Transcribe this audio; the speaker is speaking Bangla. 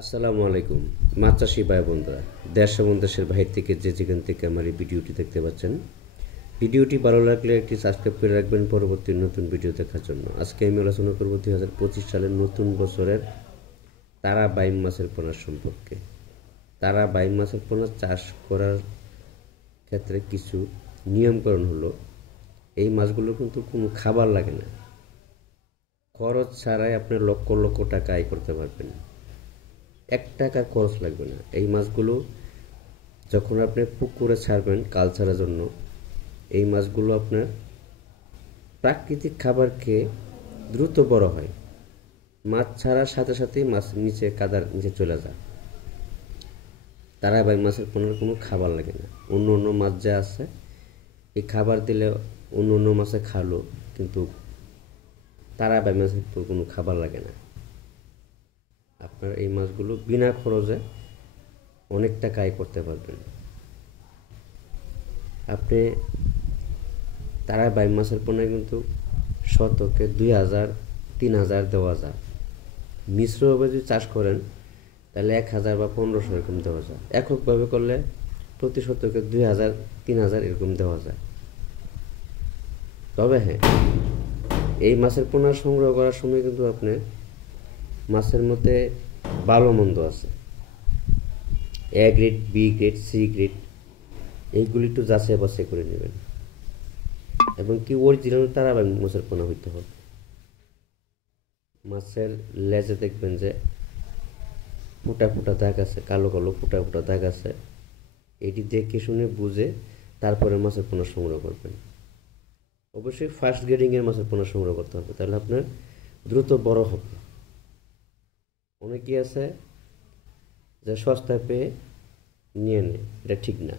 আসসালামু আলাইকুম মাছ চাষি ভাই বন্ধুরা, দেশ এবং দেশের বাহির থেকে যেখান থেকে আমার এই ভিডিওটি দেখতে পাচ্ছেন, ভিডিওটি ভালো লাগলে একটি সাবস্ক্রাইব করে রাখবেন পরবর্তী নতুন ভিডিও দেখার জন্য। আজকে আমি আলোচনা করব 2025 সালের নতুন বছরের তারা বাইম মাছের পোনা সম্পর্কে। তারা বাইম মাছের পোনা চাষ করার ক্ষেত্রে কিছু নিয়মকরণ হলো, এই মাছগুলো কিন্তু কোনো খাবার লাগে না, খরচ ছাড়াই আপনি লক্ষ লক্ষ টাকা আয় করতে পারবেন। 1 টাকা খরচ লাগবে না। এই মাছগুলো যখন আপনি পুকুরে ছাড়বেন কালচারের জন্য, এই মাছগুলো আপনার প্রাকৃতিক খাবার খেয়ে দ্রুত বড় হয়। মাছ ছাড়ার সাথে সাথেই মাছ নিচে কাদার নিচে চলে যায়। তারাবাই মাছের কোনো খাবার লাগে না। অন্য অন্য মাছ যা আছে এই খাবার দিলে অন্য অন্য মাছে খালো, কিন্তু তারাবাই মাছের কোনো খাবার লাগে না। আপনার এই মাছগুলো বিনা খরচে অনেক টাকা আয় করতে পারবেন। আপনি তারাবাই মাছের পোনায় কিন্তু শতকে 2000-3000 দেওয়া যায়। মিশ্রভাবে যদি চাষ করেন তাহলে 1000 বা 1500 এরকম দেওয়া যায়। এককভাবে করলে প্রতি শতকে 2000-3000 এরকম দেওয়া যায়। তবে হ্যাঁ, এই মাছের পোনা সংগ্রহ করার সময় কিন্তু আপনি মাছের মধ্যে ভালো মন্দ আছে, A grade, B grade, C grade, এইগুলি একটু যাচাই বাছাই করে নেবেন। এবং কি অরিজিনাল তারাবাই মাছের পোনা হইতে হবে। মাছের লেজে দেখবেন যে ফুটা ফুটা দাগ আছে, কালো কালো ফুটা ফুটা দাগ আছে। এটি দেখে শুনে বুঝে তারপরে মাছের পোনা সংগ্রহ করবেন। অবশ্যই ফার্স্ট গ্রেডিংয়ের মাছের পোনা সংগ্রহ করতে হবে, তাহলে আপনার দ্রুত বড় হবে। অনেকেই আছে যে সস্তায় পেয়ে নিয়ে নেয়, এটা ঠিক না।